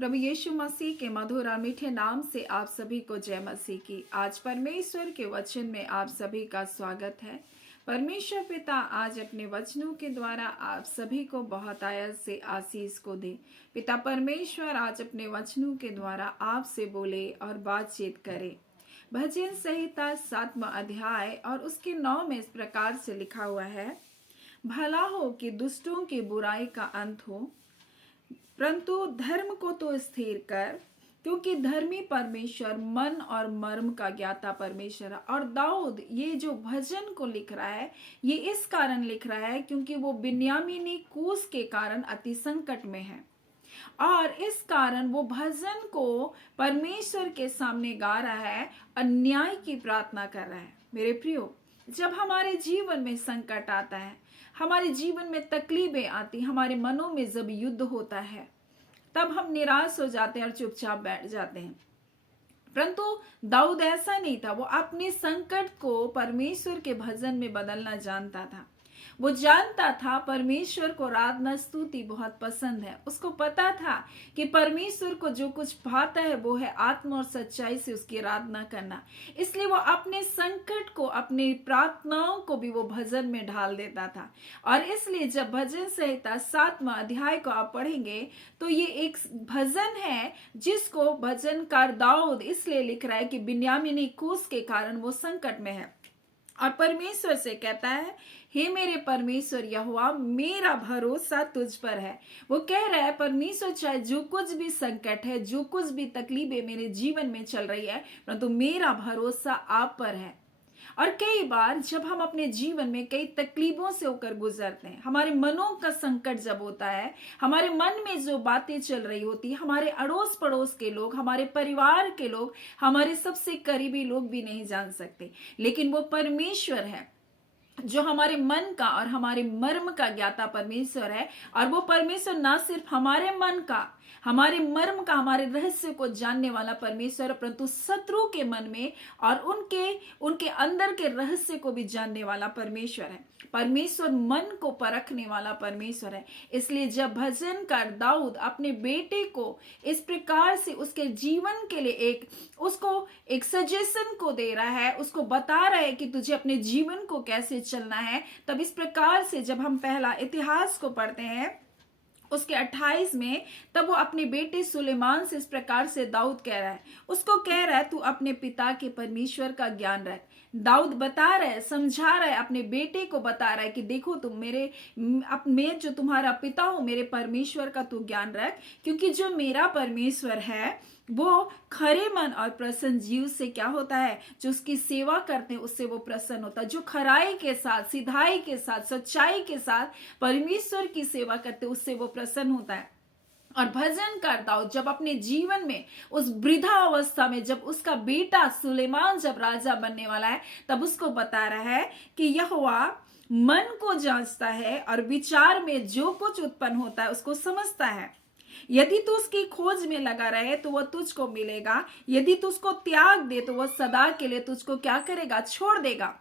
प्रभु यीशु मसीह के मधुर और मीठे नाम से आप सभी को जय मसीह की। आज परमेश्वर के वचन में आप सभी का स्वागत है। परमेश्वर पिता आज अपने वचनों के द्वारा आप सभी को बहुत आयत से आशीष को दे। पिता परमेश्वर आज अपने वचनों के द्वारा आपसे बोले और बातचीत करे। भजन संहिता 7वां अध्याय और उसके 9 में इस प्रकार से लिखा हुआ है, भला हो कि दुष्टों की बुराई का अंत हो, परंतु धर्म को तो स्थिर कर, क्योंकि धर्मी परमेश्वर मन और मर्म का ज्ञाता परमेश्वर है। और दाऊद ये जो भजन को लिख रहा है, ये इस कारण लिख रहा है क्योंकि वो बिन्यामीनी कूस के कारण अति संकट में है और इस कारण वो भजन को परमेश्वर के सामने गा रहा है, अन्याय की प्रार्थना कर रहा है। मेरे प्रियो, जब हमारे जीवन में संकट आता है, हमारे जीवन में तकलीफें आती, हमारे मनों में जब युद्ध होता है, तब हम निराश हो जाते हैं और चुपचाप बैठ जाते हैं। परंतु दाऊद ऐसा नहीं था। वो अपने संकट को परमेश्वर के भजन में बदलना जानता था। वो जानता था परमेश्वर को आराधना स्तुति बहुत पसंद है। उसको पता था कि परमेश्वर को जो कुछ भाता है वो है आत्मा और सच्चाई से उसकी आराधना करना। इसलिए वो अपने संकट को, अपनी प्रार्थनाओं को भी वो भजन में ढाल देता था। और इसलिए जब भजन संहिता 7वां अध्याय को आप पढ़ेंगे तो ये एक भजन है जिसको भजनकार दाऊद इसलिए लिख रहा है कि बिन्यामीनी कूस के कारण वो संकट में है और परमेश्वर से कहता है, हे मेरे परमेश्वर यहोवा, मेरा भरोसा तुझ पर है। वो कह रहा है परमेश्वर, चाहे जो कुछ भी संकट है, जो कुछ भी तकलीफें मेरे जीवन में चल रही है, परंतु मेरा भरोसा आप पर है। और कई बार जब हम अपने जीवन में कई तकलीफों से होकर गुजरते हैं, हमारे मनों का संकट जब होता है, हमारे मन में जो बातें चल रही होती, हमारे अड़ोस पड़ोस के लोग, हमारे परिवार के लोग, हमारे सबसे करीबी लोग भी नहीं जान सकते, लेकिन वो परमेश्वर है जो हमारे मन का और हमारे मर्म का ज्ञाता परमेश्वर है। और वो परमेश्वर ना सिर्फ हमारे मन का, हमारे मर्म का, हमारे रहस्य को जानने वाला परमेश्वर, परंतु शत्रु के मन में और उनके अंदर के रहस्य को भी जानने वाला परमेश्वर है। परमेश्वर मन को परखने वाला परमेश्वर है। इसलिए जब भजनकार दाऊद अपने बेटे को इस प्रकार से उसके जीवन के लिए उसको एक सजेशन को दे रहा है, उसको बता रहा है कि तुझे अपने जीवन को कैसे चलना है, तब इस प्रकार से जब हम पहला इतिहास को पढ़ते हैं उसके 28 में, तब वो अपने बेटे सुलेमान से इस प्रकार से दाऊद कह रहा है, उसको कह रहा है, तू अपने पिता के परमेश्वर का ज्ञान रख। दाऊद बता रहा है, समझा रहा है, अपने बेटे को बता रहा है कि देखो तुम मैं जो तुम्हारा पिता हूं, मेरे परमेश्वर का तू ज्ञान रख, क्योंकि जो मेरा परमेश्वर है वो खरे मन और प्रसन्न जीव से क्या होता है, जो उसकी सेवा करते हैं उससे वो प्रसन्न होता है। जो खराई के साथ, सिधाई के साथ, सच्चाई के साथ परमेश्वर की सेवा करते हैं उससे वो प्रसन्न होता है। और भजन करता हो जब अपने जीवन में उस वृद्धा अवस्था में, जब उसका बेटा सुलेमान जब राजा बनने वाला है, तब उसको बता रहा है कि यहोवा मन को जांचता है और विचार में जो कुछ उत्पन्न होता है उसको समझता है। यदि तू उसकी खोज में लगा रहे तो वह तुझको मिलेगा, यदि तू उसको त्याग दे तो वह सदा के लिए तुझको क्या करेगा, छोड़ देगा।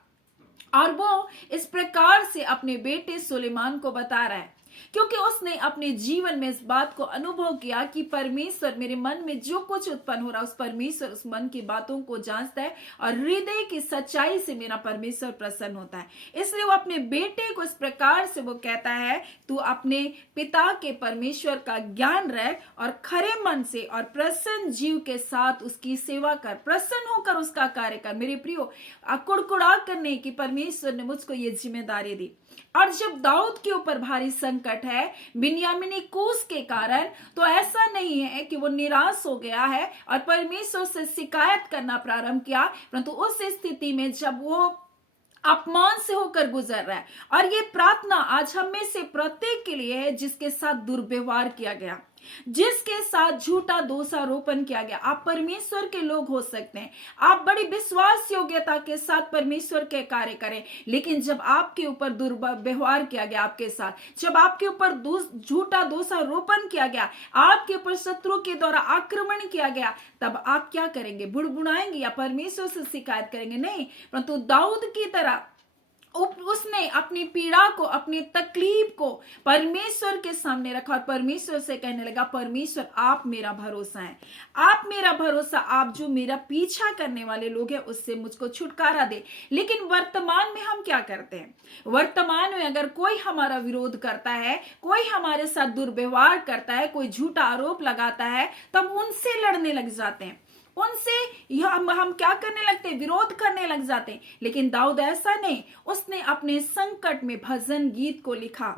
और वो इस प्रकार से अपने बेटे सुलेमान को बता रहा है, क्योंकि उसने अपने जीवन में इस बात को अनुभव किया कि परमेश्वर मेरे मन में जो कुछ उत्पन्न हो रहा है, उस परमेश्वर उस मन की बातों को जांचता है और हृदय की सच्चाई से मेरा परमेश्वर प्रसन्न होता है। इसलिए वो अपने बेटे को इस प्रकार से वो कहता है, तू अपने पिता के परमेश्वर का ज्ञान रख और खरे मन से और प्रसन्न जीव के साथ उसकी सेवा कर, प्रसन्न होकर उसका कार्य कर। मेरे प्रियो, कुड़कुड़ा करने की परमेश्वर ने मुझको ये जिम्मेदारी दी। और जब दाऊद के ऊपर भारी संकट है बिन्यामीनी कूस के कारण, तो ऐसा नहीं है कि वो निराश हो गया है और परमेश्वर से शिकायत करना प्रारंभ किया, परंतु उस स्थिति में जब वो अपमान से होकर गुजर रहा है, और ये प्रार्थना आज हम में से प्रत्येक के लिए है जिसके साथ दुर्व्यवहार किया गया, जिसके साथ झूठा दोषारोपण किया गया। आप परमेश्वर के लोग हो सकते हैं, आप बड़ी विश्वास योग्यता के साथ परमेश्वर के कार्य करें, लेकिन जब आपके ऊपर दुर्व्यवहार किया गया, आपके साथ जब आपके ऊपर झूठा दोषारोपण किया गया, आपके ऊपर शत्रु के द्वारा आक्रमण किया गया, तब आप क्या करेंगे, बुड़बुड़ाएंगे या परमेश्वर से शिकायत करेंगे? नहीं, परंतु दाऊद की तरह उसने अपनी पीड़ा को, अपनी तकलीफ को परमेश्वर के सामने रखा और परमेश्वर से कहने लगा, परमेश्वर आप मेरा भरोसा है, आप मेरा भरोसा, आप जो मेरा पीछा करने वाले लोग हैं उससे मुझको छुटकारा दे। लेकिन वर्तमान में हम क्या करते हैं? वर्तमान में अगर कोई हमारा विरोध करता है, कोई हमारे साथ दुर्व्यवहार करता है, कोई झूठा आरोप लगाता है, तब उनसे लड़ने लग जाते हैं, उनसे हम क्या करने लगते हैं? विरोध करने लग जाते हैं। लेकिन दाऊद ऐसा नहीं, उसने अपने संकट में भजन गीत को लिखा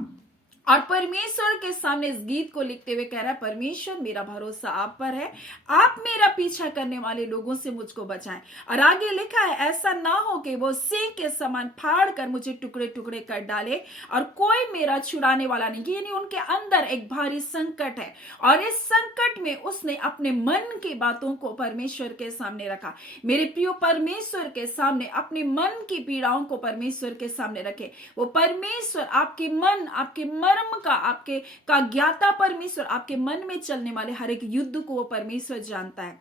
और परमेश्वर के सामने इस गीत को लिखते हुए कह रहा है, परमेश्वर मेरा भरोसा आप पर है, आप मेरा पीछा करने वाले लोगों से मुझको बचाएं। और आगे लिखा है, ऐसा ना हो कि वो सिंह के समान फाड़ कर मुझे टुकड़े टुकड़े कर डाले और कोई मेरा छुड़ाने वाला नहीं। यानी उनके अंदर एक भारी संकट है और इस संकट में उसने अपने मन की बातों को परमेश्वर के सामने रखा। मेरे प्रियो, परमेश्वर के सामने अपने मन की पीड़ाओं को परमेश्वर के सामने रखे। वो परमेश्वर आपके मन, आपके मर्म का, आपके का ज्ञाता परमेश्वर आपके मन में चलने वाले हर एक युद्ध को वो परमेश्वर जानता है।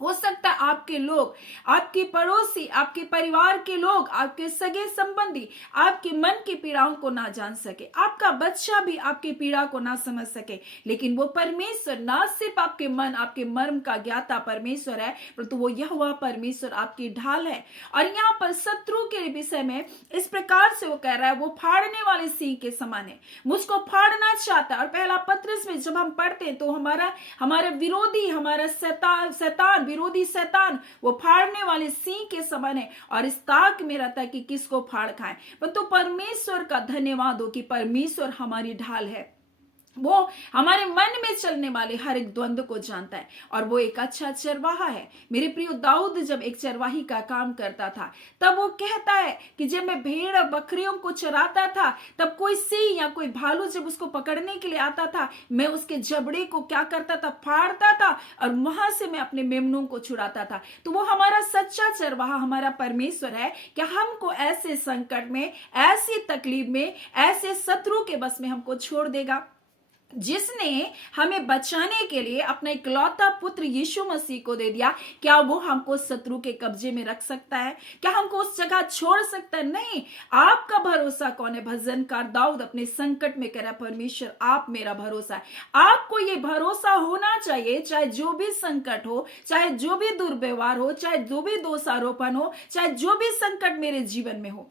हो सकता है आपके लोग, आपके पड़ोसी, आपके परिवार के लोग, आपके सगे संबंधी आपके मन की पीड़ाओं को ना जान सके, आपका बच्चा भी आपकी पीड़ा को ना समझ सके, लेकिन वो परमेश्वर ना सिर्फ आपके मन, आपके मर्म का ज्ञाता परमेश्वर है, परंतु वो यहोवा परमेश्वर आपकी ढाल है। और यहाँ पर शत्रु के विषय में इस प्रकार से वो कह रहा है, वो फाड़ने वाले सिंह के समान है, मुझको फाड़ना चाहता है। और पहला पत्रस में जब हम पढ़ते हैं तो हमारा विरोधी, हमारा शैतान, विरोधी शैतान वो फाड़ने वाले सिंह के समान है और इस ताक में रहता है कि किसको फाड़ खाए। परंतु परमेश्वर का धन्यवाद हो कि परमेश्वर हमारी ढाल है, वो हमारे मन में चलने वाले हर एक द्वंद्व को जानता है और वो एक अच्छा चरवाहा है। मेरे प्रियो, दाऊद जब एक चरवाही का काम करता था तब वो कहता है कि जब मैं भेड़ और बकरियों को चराता था तब कोई सिंह या कोई भालू जब उसको पकड़ने के लिए आता था, मैं उसके जबड़े को क्या करता था? फाड़ता था और वहां से मैं अपने मेमनों को छुड़ाता था। तो वो हमारा सच्चा चरवाहा हमारा परमेश्वर है। क्या हमको ऐसे संकट में, ऐसी तकलीफ में, ऐसे शत्रु के बस में हमको छोड़ देगा? जिसने हमें बचाने के लिए अपना इकलौता पुत्र यीशु मसीह को दे दिया, क्या वो हमको शत्रु के कब्जे में रख सकता है? क्या हमको उस जगह छोड़ सकता है? नहीं। आपका भरोसा कौन है? भजनकार दाऊद अपने संकट में कह रहा है, परमेश्वर आप मेरा भरोसा है। आपको ये भरोसा होना चाहिए, चाहे जो भी संकट हो, चाहे जो भी दुर्व्यवहार हो, चाहे जो भी दोषारोपण हो, चाहे जो भी संकट मेरे जीवन में हो,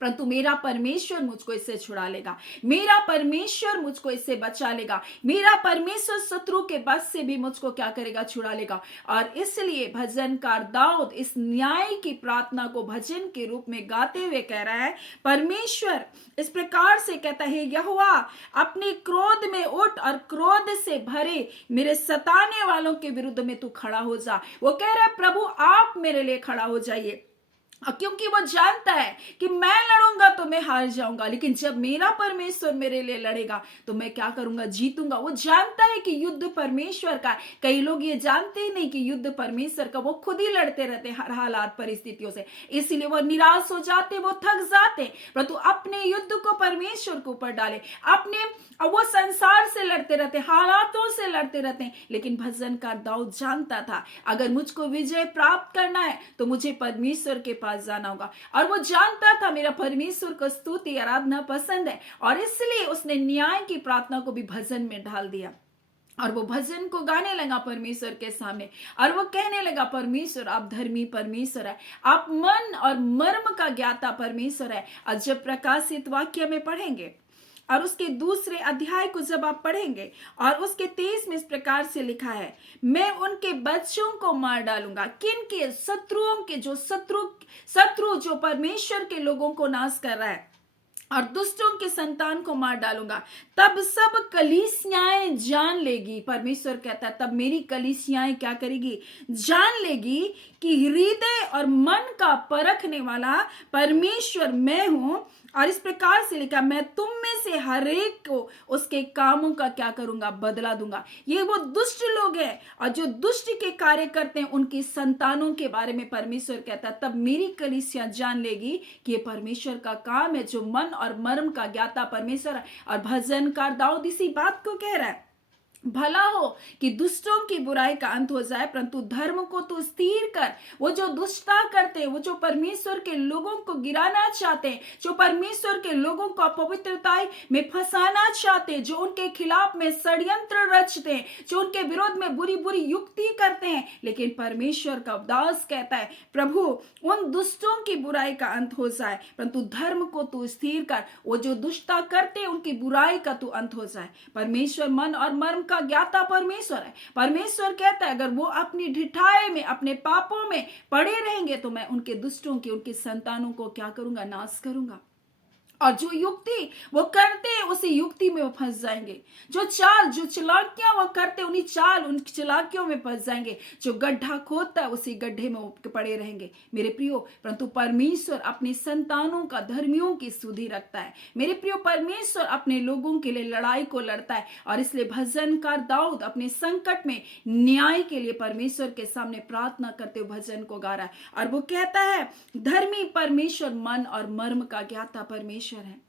परंतु मेरा परमेश्वर मुझको इससे छुड़ा लेगा, मेरा परमेश्वर मुझको इससे बचा लेगा, मेरा परमेश्वर शत्रु के बस से भी मुझको क्या करेगा? छुड़ा लेगा। और इसलिए भजनकार दाऊद इस न्याय की प्रार्थना को भजन के रूप में गाते हुए कह रहा है, परमेश्वर इस प्रकार से कहता है, यहोवा अपने क्रोध में उठ और क्रोध से भरे मेरे सताने वालों के विरुद्ध में तू खड़ा हो जा। वो कह रहा है, प्रभु आप मेरे लिए खड़ा हो जाइए, क्योंकि वो जानता है कि मैं लड़ूंगा तो मैं हार जाऊंगा, लेकिन जब मेरा परमेश्वर मेरे लिए लड़ेगा तो मैं क्या करूंगा? जीतूंगा। वो जानता है कि युद्ध परमेश्वर का है। कई लोग ये जानते ही नहीं कि युद्ध परमेश्वर का, वो खुद ही लड़ते रहते हर हालात परिस्थितियों से, इसीलिए वो निराश हो जाते, वो थक जाते। परंतु अपने युद्ध को परमेश्वर के ऊपर डाले, अपने वो संसार से लड़ते रहते, हालातों से लड़ते रहते हैं। लेकिन भजनकार दाऊद जानता था, अगर मुझको विजय प्राप्त करना है तो मुझे परमेश्वर के पास जाना होगा। और वो जानता था मेरा परमेश्वर को स्तुति आराधना पसंद है, और इसलिए उसने न्याय की प्रार्थना को भी भजन में ढाल दिया और वो भजन को गाने लगा परमेश्वर के सामने। और वो कहने लगा, परमेश्वर आप धर्मी परमेश्वर है, आप मन और मर्म का ज्ञाता परमेश्वर है। और जब प्रकाशित वाक्य में पढ़ेंगे और उसके दूसरे अध्याय को जब आप पढ़ेंगे और उसके 23 में इस प्रकार से लिखा है, मैं उनके बच्चों को मार डालूंगा। किन के? शत्रुओं के, जो शत्रु जो परमेश्वर के लोगों को नाश कर रहा है, और दुष्टों के संतान को मार डालूंगा। तब सब कलीसियाएं जान लेगी, परमेश्वर कहता है, तब मेरी कलीसियाएं क्या करेगी? जान लेगी कि हृदय और मन का परखने वाला परमेश्वर मैं हूं। और इस प्रकार से लिखा, मैं तुम में से हर एक को उसके कामों का क्या करूंगा? बदला दूंगा। ये वो दुष्ट लोग हैं और जो दुष्ट के कार्य करते हैं, उनकी संतानों के बारे में परमेश्वर कहता है, तब मेरी कलीसिया जान लेगी कि ये परमेश्वर का काम है, जो मन और मर्म का ज्ञाता परमेश्वर है। और भजनकार दाऊद इसी बात को कह रहा है। भला हो कि दुष्टों की बुराई का अंत हो जाए, परंतु धर्म को तो स्थिर कर। वो जो दुष्टता करते हैं, वो जो परमेश्वर के लोगों को गिराना चाहते हैं, जो परमेश्वर के लोगों को अपवित्रताई में फंसाना चाहते हैं, जो उनके खिलाफ में षड्यंत्र रचते हैं, जो उनके विरोध में बुरी बुरी युक्ति करते हैं, लेकिन परमेश्वर का दास कहता है, प्रभु उन दुष्टों की बुराई का अंत हो जाए, परंतु धर्म को तू स्थिर कर। वो जो दुष्टता करते हैं, उनकी बुराई का तू अंत हो जाए। परमेश्वर मन और मर्म का ज्ञाता परमेश्वर है। परमेश्वर कहता है, अगर वो अपनी ढिठाई में, अपने पापों में पड़े रहेंगे, तो मैं उनके दुष्टों की, उनकी संतानों को क्या करूंगा? नाश करूंगा। और जो युक्ति वो करते हैं, उसी युक्ति में वो फंस जाएंगे। जो चाल, जो चालाकियां वो करते हैं, उन्हीं चाल, उन चालाकियों में फंस जाएंगे। जो गड्ढा खोदता है, उसी गड्ढे में वो पड़े रहेंगे मेरे प्रियो। परंतु परमेश्वर अपनी संतानों का, धर्मियों की सुधि रखता है मेरे प्रियो। परमेश्वर अपने लोगों के लिए लड़ाई को लड़ता है, और इसलिए भजनकार दाऊद अपने संकट में न्याय के लिए परमेश्वर के सामने प्रार्थना करते हुए भजन को गा रहा है। और वो कहता है, धर्मी परमेश्वर मन और मर्म का ज्ञाता परमेश्वर है।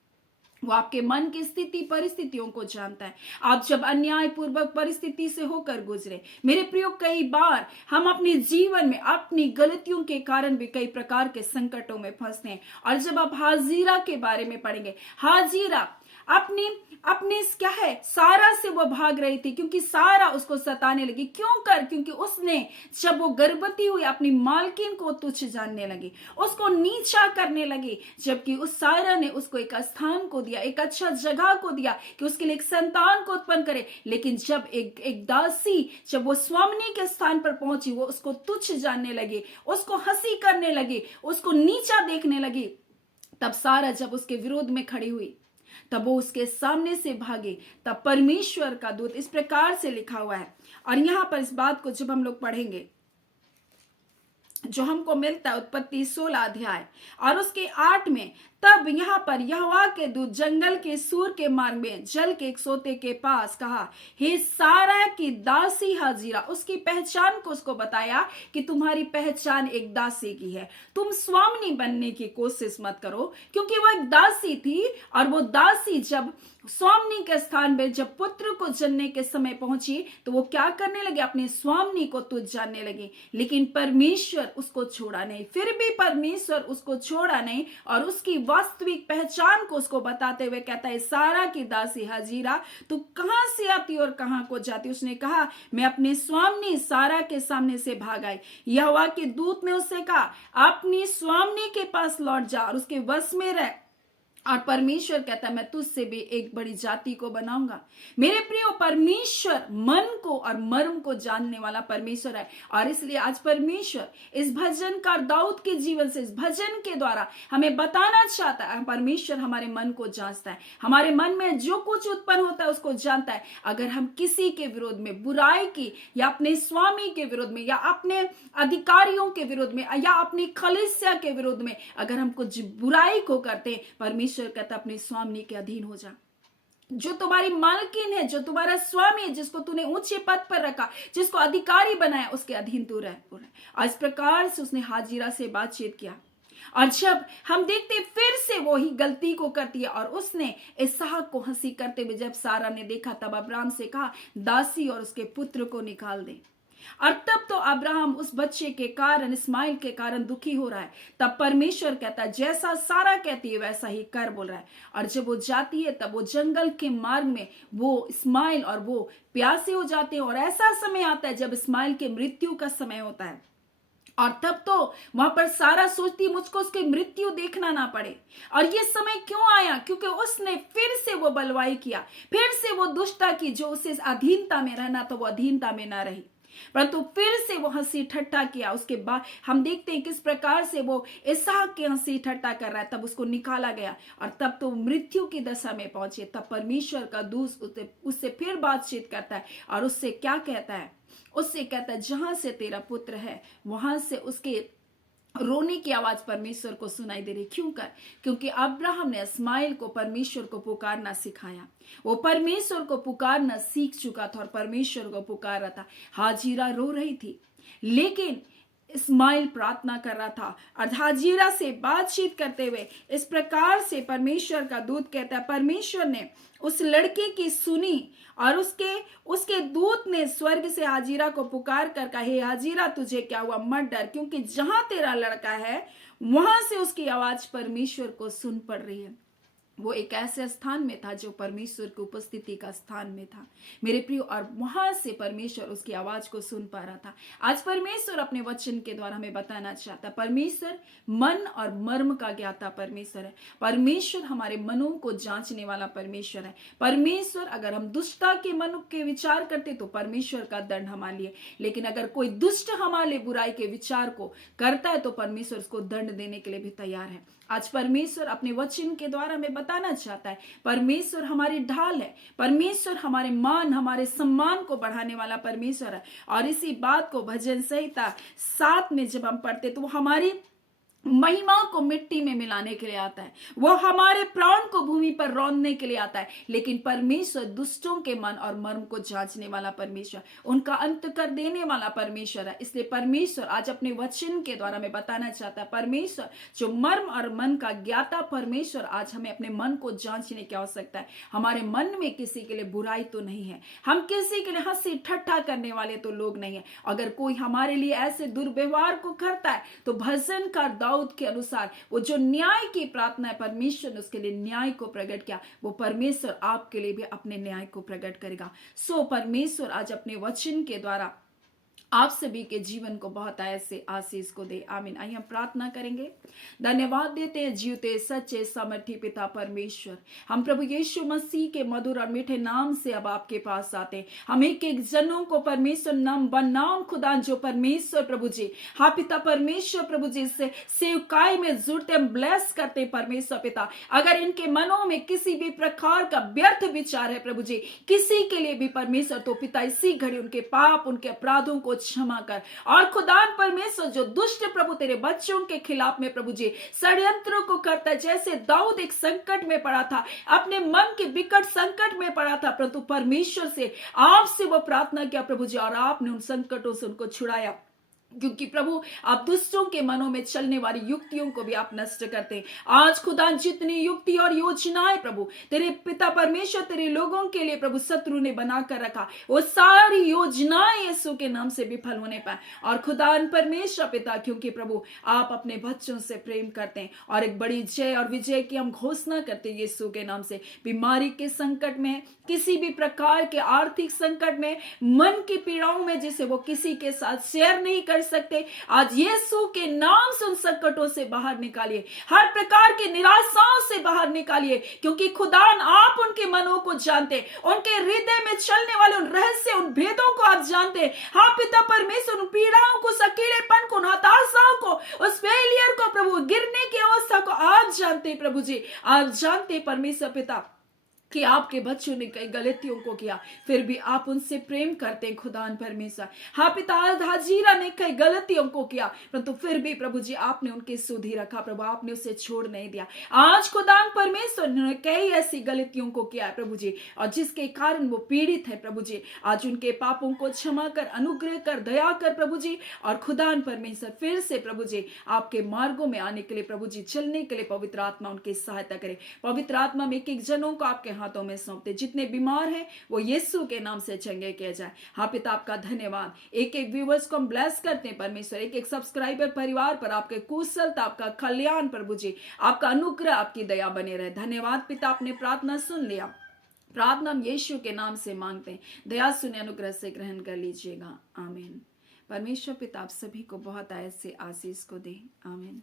वो आपके मन की स्थिति, परिस्थितियों को जानता है। आप जब अन्याय पूर्वक परिस्थिति से होकर गुजरे मेरे प्रियो, कई बार हम अपने जीवन में अपनी गलतियों के कारण भी कई प्रकार के संकटों में फंसते हैं। और जब आप हाजिरा के बारे में पढ़ेंगे, हाजिरा अपनी क्या है, सारा से वो भाग रही थी, क्योंकि सारा उसको सताने लगी। क्योंकि उसने जब वो गर्भवती हुई, अपनी मालकिन को तुच्छ जानने लगी, उसको नीचा करने लगी। जबकि उस सारा ने उसको एक स्थान को दिया, एक अच्छा जगह को दिया कि उसके लिए एक संतान को उत्पन्न करे। लेकिन जब एक दासी, जब वो स्वामिनी के स्थान पर पहुंची, वो उसको तुच्छ जानने लगी, उसको हंसी करने लगी, उसको नीचा देखने लगी। तब सारा जब उसके विरोध में खड़ी हुई, तब वो उसके सामने से भागे। तब परमेश्वर का दूत, इस प्रकार से लिखा हुआ है, और यहां पर इस बात को जब हम लोग पढ़ेंगे, जो हमको मिलता है उत्पत्ति 16 अध्याय और उसके 8 में, तब यहाँ पर यहोवा के दूत जंगल के सूर के मार्ग में जल के एक सोते के पास कहा, हे सारा की दासी हाजिरा। उसकी पहचान को उसको बताया कि तुम्हारी पहचान एक दासी की है, तुम स्वामिनी बनने की कोशिश मत करो, क्योंकि वो एक दासी थी। और वो दासी जब स्वामिनी के स्थान पे, जब पुत्र को जन्ने के समय पहुंची, तो वो क्या करने लगी? अपने स्वामिनी को तुच्छ जानने लगी। लेकिन परमेश्वर उसको छोड़ा नहीं, फिर भी परमेश्वर उसको छोड़ा नहीं, और उसकी वास्तविक पहचान को उसको बताते हुए कहता है, सारा की दासी हाजिरा, तू कहां से आती और कहां को जाती? उसने कहा, मैं अपने स्वामिनी सारा के सामने से भाग आई। यहोवा के दूत ने उससे कहा, अपनी स्वामिनी के पास लौट जा और उसके वश में रह। और परमेश्वर कहता है, मैं तुझसे भी एक बड़ी जाति को बनाऊंगा। मेरे प्रियो, परमेश्वर मन को और मर्म को जानने वाला परमेश्वर है। और इसलिए आज परमेश्वर इस भजनकार दाऊद के जीवन से, इस भजन के द्वारा हमें बताना चाहता है, परमेश्वर हमारे मन को जांचता है, हमारे मन में जो कुछ उत्पन्न होता है उसको जानता है। अगर हम किसी के विरोध में बुराई की, या अपने स्वामी के विरोध में, या अपने अधिकारियों के विरोध में, या अपनी कलीसिया के विरोध में अगर हम कुछ बुराई को करते हैं, परमेश्वर कहता अपने स्वामी के अधीन हो जा। जो तुम्हारी मालकिन है, जो तुम्हारा स्वामी है, जिसको तूने ऊंचे पद पर रखा, जिसको अधिकारी बनाया, उसके अधीन तू रह। और इस प्रकार से उसने हाजिरा से बातचीत किया। और जब हम देखते फिर से वो ही गलती को करती है, और उसने इसहाक को हंसी करते हुए जब सारा ने देखा, तब अब्राहम से कहा, दासी और उसके पुत्र को निकाल दे। और तब तो अब्राहम उस बच्चे के कारण, इस्माइल के कारण दुखी हो रहा है। तब परमेश्वर कहता है, जैसा सारा कहती है वैसा ही कर, बोल रहा है। और जब वो जाती है, तब वो जंगल के मार्ग में वो इस्माइल और वो प्यासे हो जाते हैं। और ऐसा समय आता है जब इस्माइल के मृत्यु का समय होता है। और तब तो वहां पर सारा सोचती, मुझको उसकी मृत्यु देखना ना पड़े। और ये समय क्यों आया? क्योंकि उसने फिर से वो बलवाई किया, फिर से वो दुष्टता की, जो उसे अधीनता में रहना तो वो अधीनता में ना रही, परंतु फिर से वो हंसी ठट्ठा किया। उसके बाद हम देखते हैं किस प्रकार से वो इसहाक के हंसी ठट्ठा कर रहा है। तब उसको निकाला गया, और तब तो मृत्यु की दशा में पहुंचे। तब परमेश्वर का दूत उससे फिर बातचीत करता है, और उससे क्या कहता है? उससे कहता है, जहां से तेरा पुत्र है, वहां से उसके रोने की आवाज परमेश्वर को सुनाई दे रही। क्योंकि अब्राहम ने इस्माइल को परमेश्वर को पुकारना सिखाया। वो परमेश्वर को पुकारना सीख चुका था और परमेश्वर को पुकार रहा था। हाजिरा रो रही थी, लेकिन इस्माइल प्रार्थना कर रहा था और हाजिरा से बातचीत करते हुए इस प्रकार से परमेश्वर का दूत कहता है, परमेश्वर ने उस लड़के की सुनी और उसके दूत ने स्वर्ग से हाजिरा को पुकार कर कहा, हे हाजिरा तुझे क्या हुआ, मत डर, क्योंकि जहां तेरा लड़का है वहां से उसकी आवाज परमेश्वर को सुन पड़ रही है। वो एक ऐसे स्थान में था जो परमेश्वर की उपस्थिति का स्थान में था मेरे प्रियो, और वहां से परमेश्वर उसकी आवाज को सुन पा रहा था। आज परमेश्वर अपने वचन के द्वारा हमें बताना चाहता है, परमेश्वर मन और मर्म का ज्ञाता परमेश्वर है। परमेश्वर हमारे मनों को जांचने वाला परमेश्वर है। परमेश्वर, अगर हम दुष्टता के मन के विचार करते तो परमेश्वर का दंड हमारे लिए, लेकिन अगर कोई दुष्ट हमारे बुराई के विचार को करता है तो परमेश्वर उसको दंड देने के लिए भी तैयार है। आज परमेश्वर अपने वचन के द्वारा हमें बताना चाहता है, परमेश्वर हमारी ढाल है, परमेश्वर हमारे मान हमारे सम्मान को बढ़ाने वाला परमेश्वर है। और इसी बात को भजन संहिता 7 में जब हम पढ़ते तो वो हमारी महिमा को मिट्टी में मिलाने के लिए आता है, वो हमारे प्राण को भूमि पर रौंदने के लिए आता है। लेकिन परमेश्वर दुष्टों के मन और मर्म को जांचने वाला परमेश्वर, उनका अंत कर देने वाला परमेश्वर है। इसलिए परमेश्वर आज अपने वचन के द्वारा हमें बताना चाहता है, परमेश्वर जो मर्म और मन का ज्ञाता परमेश्वर आज हमें अपने मन को जांचने की आवश्यकता है। हमारे मन में किसी के लिए बुराई तो नहीं है, हम किसी के लिए हंसी ठट्ठा करने वाले तो लोग नहीं है। अगर कोई हमारे लिए ऐसे दुर्व्यवहार को करता है तो भजनकार दाऊद के अनुसार वो जो न्याय की प्रार्थना है, परमेश्वर ने उसके लिए न्याय को प्रकट किया, वो परमेश्वर आपके लिए भी अपने न्याय को प्रकट करेगा। सो परमेश्वर आज अपने वचन के द्वारा आप सभी के जीवन को बहुत ऐसे आशीष को दे। आमीन। आइए हम प्रार्थना करेंगे। धन्यवाद देते हैं जीवते सच्चे सामर्थी पिता परमेश्वर, हम प्रभु यीशु मसीह के मधुर और मीठे नाम से अब आपके पास आते हैं। हम एक एक जनों को परमेश्वर नाम बनाम खुदा जो परमेश्वर प्रभु जी, हाँ पिता परमेश्वर प्रभु जी से सेवकाई में जुड़ते हम ब्लेस करते हैं परमेश्वर पिता। अगर इनके मनों में किसी भी प्रकार का व्यर्थ विचार है प्रभु जी, किसी के लिए भी परमेश्वर, तो पिता इसी घड़ी उनके पाप उनके अपराधों को क्षमा कर। और खुदान परमेश्वर जो दुष्ट प्रभु तेरे बच्चों के खिलाफ में प्रभु जी षड्यंत्रों को करता है, जैसे दाऊद एक संकट में पड़ा था, अपने मन के विकट संकट में पड़ा था, परंतु परमेश्वर से आपसे वो प्रार्थना किया प्रभु जी, और आपने उन संकटों से उनको छुड़ाया। क्योंकि प्रभु आप दुष्टों के मनों में चलने वाली युक्तियों को भी आप नष्ट करते हैं। आज खुदा जितनी युक्ति और योजनाएं प्रभु तेरे पिता परमेश्वर तेरे लोगों के लिए प्रभु शत्रु ने बनाकर रखा, वो सारी योजनाएं यीशु के नाम से विफल होने पाए। और खुदा परमेश्वर पिता, क्योंकि प्रभु आप अपने बच्चों से प्रेम करते हैं और एक बड़ी जय और विजय की हम घोषणा करते हैं यीशु के नाम से। बीमारी के संकट में, किसी भी प्रकार के आर्थिक संकट में, मन की पीड़ाओं में जिसे वो किसी के साथ शेयर नहीं कर सकते, आज यीशु के नाम से उन संकटों से बाहर निकालिए, हर प्रकार की निराशाओं से बाहर निकालिए, क्योंकि खुदान आप उनके मनों को जानते, उनके हृदय में चलने वाले उन रहस्य उन भेदों को आप जानते। हाँ पिता परमेश्वर उन पीड़ाओं को, अकेलेपन को, हताशाओं को, उस फेलियर को प्रभु, गिरने की अवस्था को आप जानते प्रभु जी, आप जानते परमेश्वर पिता कि आपके बच्चों ने कई गलतियों को किया, फिर भी आप उनसे प्रेम करते हैं खुदान परमेश्वर। हाँ पिता हाजीरा ने कई गलतियों को किया, परंतु फिर भी प्रभु जी आपने उनकी सुधि रखा प्रभु, आपने उसे छोड़ नहीं दिया। आज खुदान परमेश्वर ने कई ऐसी गलतियों को किया प्रभु जी, और जिसके कारण वो पीड़ित है प्रभु जी, आज उनके पापों को क्षमा कर, अनुग्रह कर, दया कर प्रभु जी। और खुदान परमेश्वर फिर से प्रभु जी आपके मार्गों में आने के लिए प्रभु जी, चलने के लिए पवित्र आत्मा उनकी सहायता करे। पवित्र आत्मा में एक एक जनों को आपके हाथों में सौंपते, जितने बीमार हैं वो यीशु के नाम से चंगे किए जाए। हाँ पिता आपका धन्यवाद। एक एक व्यूअर्स को हम ब्लेस करते हैं परमेश्वर, एक एक सब्सक्राइबर परिवार पर आपके कुशलता, आपका कल्याण प्रभु जी, आपका अनुग्रह, आपकी दया बने रहे। धन्यवाद पिता, आपने प्रार्थना सुन लिया। प्रार्थना हम यीशु के नाम से मांगते हैं, दया सुने, अनुग्रह से ग्रहण कर लीजिएगा। आमीन। परमेश्वर पिता आप सभी को बहुत ऐसे आशीष को दे। आमीन।